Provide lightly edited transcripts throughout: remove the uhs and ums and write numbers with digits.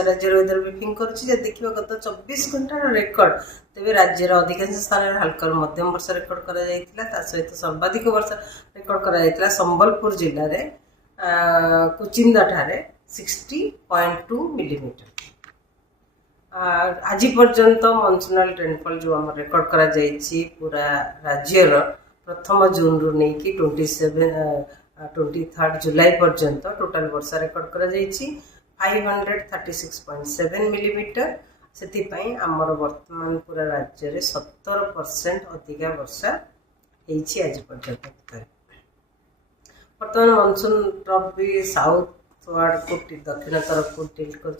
राज्य weather briefing करुच्ची देखिए गत 24 घंटार रेकर्ड तेज राज्यर अधिकांश स्थान हल्का मध्यम वर्षा रेकर्ड कर सहित सर्वाधिक वर्षा रेकर्ड कर संबलपुर जिले में कुचिंदा ठारे 60.2 मिलीमीटर। आज पर्यंत मनसूनल रेनफॉल जो आम रेकर्ड करा जायछि पूरा राज्यर प्रथम जून रु नहीं कि 23 जुलाई पर्यंत टोटाल वर्षा रेकर्ड करा जायछि 536.7 मिलीमीटर। से आमर वर्तमान पूरा राज्य में 70% अधिका वर्षा होइछि आज पर्यंत। वर्तमान मनसून ट्रफ भी साउथ वार्ड को दक्षिण तरफ को टिल्ट कर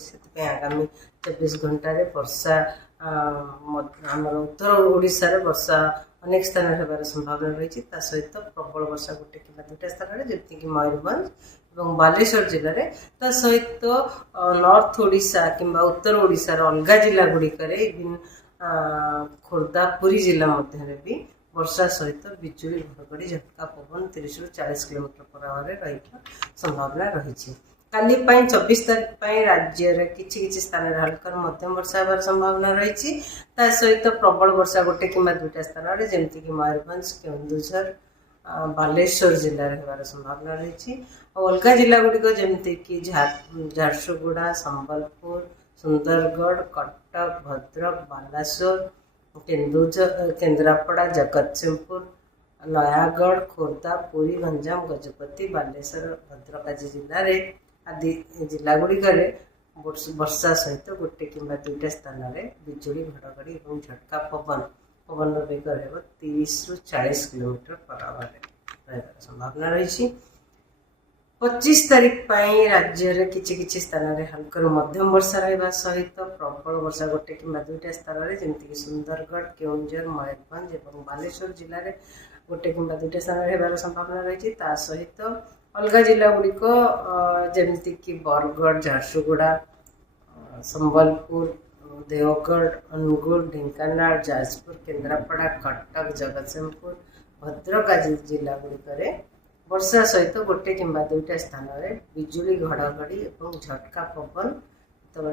आगामी 24 घंटे वर्षा आमर उत्तर ओडिशा रे वर्षा अनेक स्थान होबार संभावना रही। सहित प्रबल वर्षा गोटे कि दुटा स्थान जमीक मयूरभंज और बालेश्वर जिले में सहित नॉर्थ ओडिशा किंबा उत्तर ओडिशार अलग जिला गुड़िक खोर्धा पुरी जिला मध्य भी वर्षा सहित बिजुली घड़घड़ी झटका पवन 30 ରୁ 40 किलोमीटर पर आवर रही संभावना रही। काली 24 तारीख राज्य में किसी स्थान हल्का मध्यम वर्षा होबार संभावना रही। सहित प्रबल वर्षा गोटे कि दुटा स्थान जमीक मयूरभंज केन्दुझर बालेश्वर जिले में होबार संभावना रही। अलग जिला गुड़िक जमीक झारसुगुड़ा संबलपुर सुंदरगढ़ कटक भद्रक बालासोर केन्दुझर केन्द्रापड़ा जगतसिंहपुर नयागढ़ खोर्धा पुरी गंजाम गजपति बालेश्वर भद्रक आदि जिले में आदि जिला गुड़िक वर्षा सहित गोटे कि दुटा स्थान में बिजुली घड़घड़ी और झटका पवन वेग रहा 30 ରୁ 40 किलोमीटर पर आवर रही संभावना रही। 25 तारीख राज्य में किसी स्थान में हल्का मध्यम वर्षा रहा सहित प्रबल वर्षा गोटे कि दुटा स्थान में जमीक सुंदरगढ़ केन्दुझर मयूरभंज और बालेश्वर जिले में गोटे कि दुटा स्थान में होबार संभावना रही। सहित अलग जिला गुड़िक जमीक बरगढ़ झारसुगुड़ा संबलपुर देवगढ़ अनुगुल ढेंकानाल जाजपुर केन्द्रापड़ा कटक जगतसिंहपुर भद्रक आदि जिला गुड़िक वर्षा सहित गोटे कि दुटा स्थान में बिजुली घड़घड़ी और झटका पवन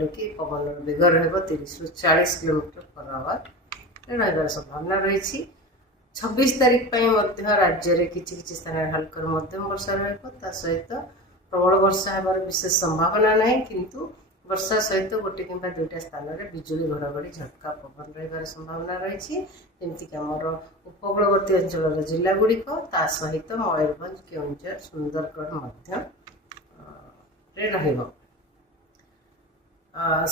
कि पवन वेग रहा 30 ରୁ 40 किलोमीटर पर आवर रही संभावना रही। 26 तारीख राज्य में किसी स्थान हल्का मध्यम वर्षा रहा सहित प्रबल वर्षा होबार विशेष संभावना नहीं किंतु वर्षा सहित गोटे कि दुटा स्थान में बिजुली घड़घड़ी झटका पवन रही संभावना रही। जमीक आमर उपकूलवर्ती अंचल जिला गुड़िक सहित मयूरभंज केन्दुझर सुंदरगढ़ मध्य रहिबो।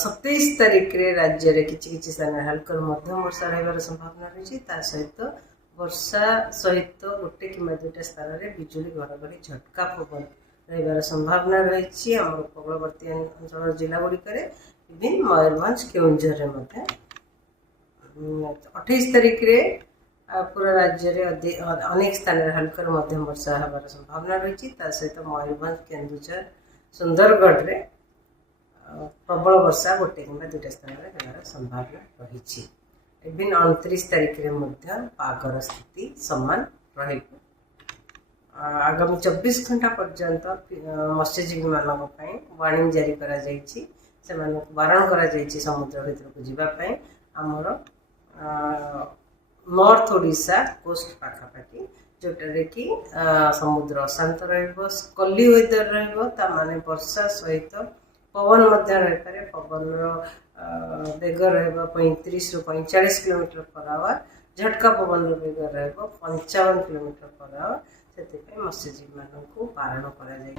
27 तारीख राज्य में किसी स्थान हल्का मध्यम वर्षा रही संभावना रही। सहित वर्षा सहित गोटे कि दुटा स्थान में बिजुली घड़घड़ी झटका पवन रही संभावना रही। आम उपकूलवर्ती अंचल जिला गुड़िक मयूरभंज केन्दुझर 28 तारीख पूरा राज्य में अनेक स्थान हल्का मध्यम वर्षा होबार संभावना रही। सहित मयूरभंज केन्दुझर सुंदरगढ़ में प्रबल वर्षा गोटे कि दुटा स्थान में होबार संभावना रही। इवन 29 तारीख पागर स्थिति समान रही। आगामी 24 घंटा पर्यंत मत्स्यजीवी मानक वार्निंग जारी करा जायछि से बारण करा जायछि समुद्र भीतर को जीवाई आमर नॉर्थ ओडिशा कोस्ट पाखापाखि जोटारे कि समुद्र अशांत रली वेदर रही वर्षा सहित पवन रही पवन वेग रहा 35 ରୁ 45 किलोमीटर पर आवर झटका पवन वेग रहा 55 किलोमीटर पर आवर से मत्स्यजीवी मानक बारण करा जाए।